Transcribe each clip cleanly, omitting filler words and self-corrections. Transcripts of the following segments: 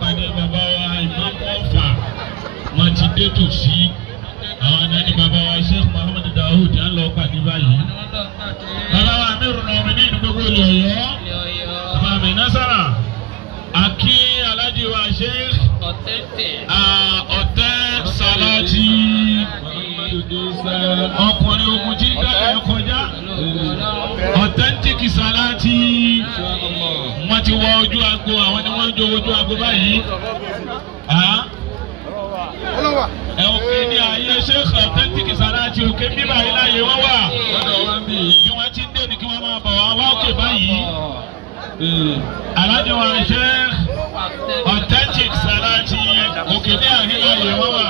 pàdé bàbá wa ìmáàmù Ọ̀fà wọn ti dé tòsí àwọn náà ní bàbá wa Sheikh Muhammad Daoud á lọ pàdé báyìí. Bàbá wa Amirul Mu'minin gbogbo ilé Ọ̀yọ́ bàbá mi Nasara Aki Alhaji wa Sheikh Ọ̀tẹ́ Salati ọkùnrin ogun tí dára kọjá Authentic Salati wọ́n ti wọ ojú agbo àwọn ni wọ́n ń jó ojú agbo báyìí. Òkè ní ayé Sheikh Authentic Salati òkè bí báyìí láàyè wọ́n wà bí wọ́n ti ń dé ní kí wọ́n máa bọ̀ wá òkè báyìí. Alhaji wa Sheikh Authentic Salati òkè ní ayé láàyè wọ́n wà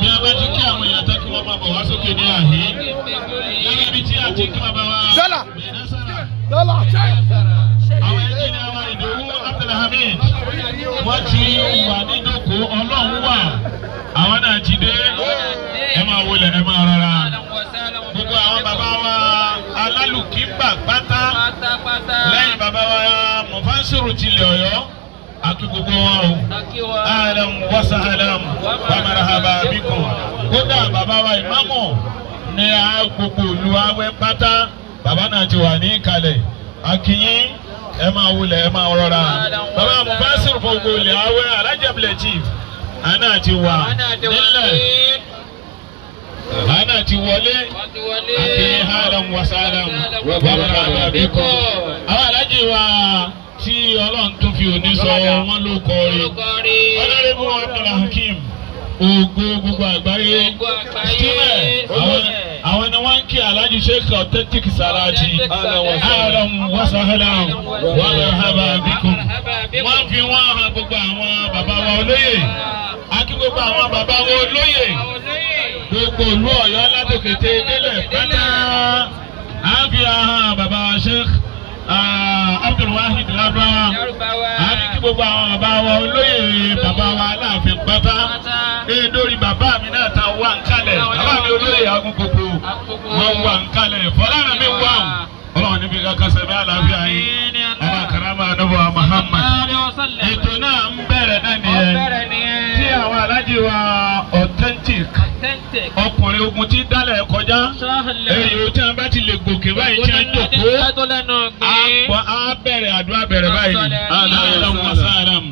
bí a bá ti kí àwọn èèyàn tó kí wọ́n máa bọ̀ wá sókè ní àhí. Gẹ́gẹ́ bí tí a ti kí bàbá wa àwọn ẹnjìnìá wa Ìdòwú Abdulhamid wọ́n ti wà nídòkó Ọlọ́run wà àwọn náà ti dé ẹ máa wọlé ẹ máa rọra. Gbogbo àwọn bàbá wa alálùkígbà pátá lẹ́yìn bàbá wa Mufasiru tilẹ̀ Ọ̀yọ́ akí gbogbo wọn o ahlan wa sahlan wa marhaba bikum. Kódà bàbá wa ìmáàmù ní gbogbo ìlú Awẹ́ pátá bàbá náà ti wà ní ìkàlẹ̀ akínyín ẹ máa wulẹ̀ ẹ máa rọra. Bàbá Mufasiru gbogbo ilẹ̀ Awẹ́ Alhaji Abdulateef àná ti wà nílẹ̀ àná ti wọlé akínyín ahlan wa sahlan wa marhaba bikum. Àwọn alájì wa tí Ọlọ́run tún fi òní sọ wọ́n ló kọrin Honorable Abdulhakeem ògo gbogbo àgbáyé àwọn ni wọ́n ń kí Alhaji Sheikh Authentic Salati ahlan wa sahlan wa marhaba bikum. Wọ́n fi wọ́n hàn gbogbo àwọn bàbá wa olóyè akí gbogbo àwọn bàbá wa olóyè gbogbo ìlú Ọ̀yọ́ látòkété délẹ̀ pátá á fi hàn bàbá wa Sheikh Abdulwahid Labrawa àbí kí gbogbo àwọn bàbá wa olóyè bàbá wa Aláàfin pátá lórí bàbá mi náà ta wà ń kalẹ̀ bàbá mi olóyè Agungbogbo wọn wà ń kalẹ̀ Fọlára mi wà ń Ọlọ́run níbi kankan sẹ́mi àlàáfíà yìí alákàrámà anábọ̀ Muhammad. Ètò náà ń bẹ̀rẹ̀ náà nìyẹn tí àwọn alájì wa Authentic ọkùnrin ogun tí dálẹ̀ kọjá èyí tí wọn bá ti lè gòkè báyìí tí wọn jòkó á bẹ̀rẹ̀ àdúrà bẹ̀rẹ̀ báyìí ni ahlan wa sahlan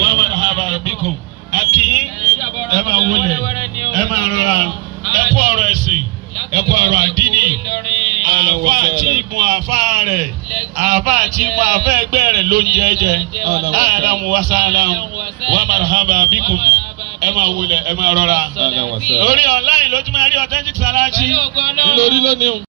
wa marhaba bikum. Akínyín ẹ máa wọlé ẹ máa rọra ẹ kú ọ̀rọ̀ ẹ̀sìn ẹ kú ọ̀rọ̀ àdínì àfa àti ìgbọ̀n àfa rẹ̀ àfa àti ìgbọ̀n àfa ẹgbẹ́ rẹ̀ ló ń jẹ́jẹ́ ahlan wa sahlan wa marhaba bikum. Ẹ máa wọlé ẹ máa rọra. Orí online lójúmọ́ ẹ rí Authentic Salati. Lórí lónìí.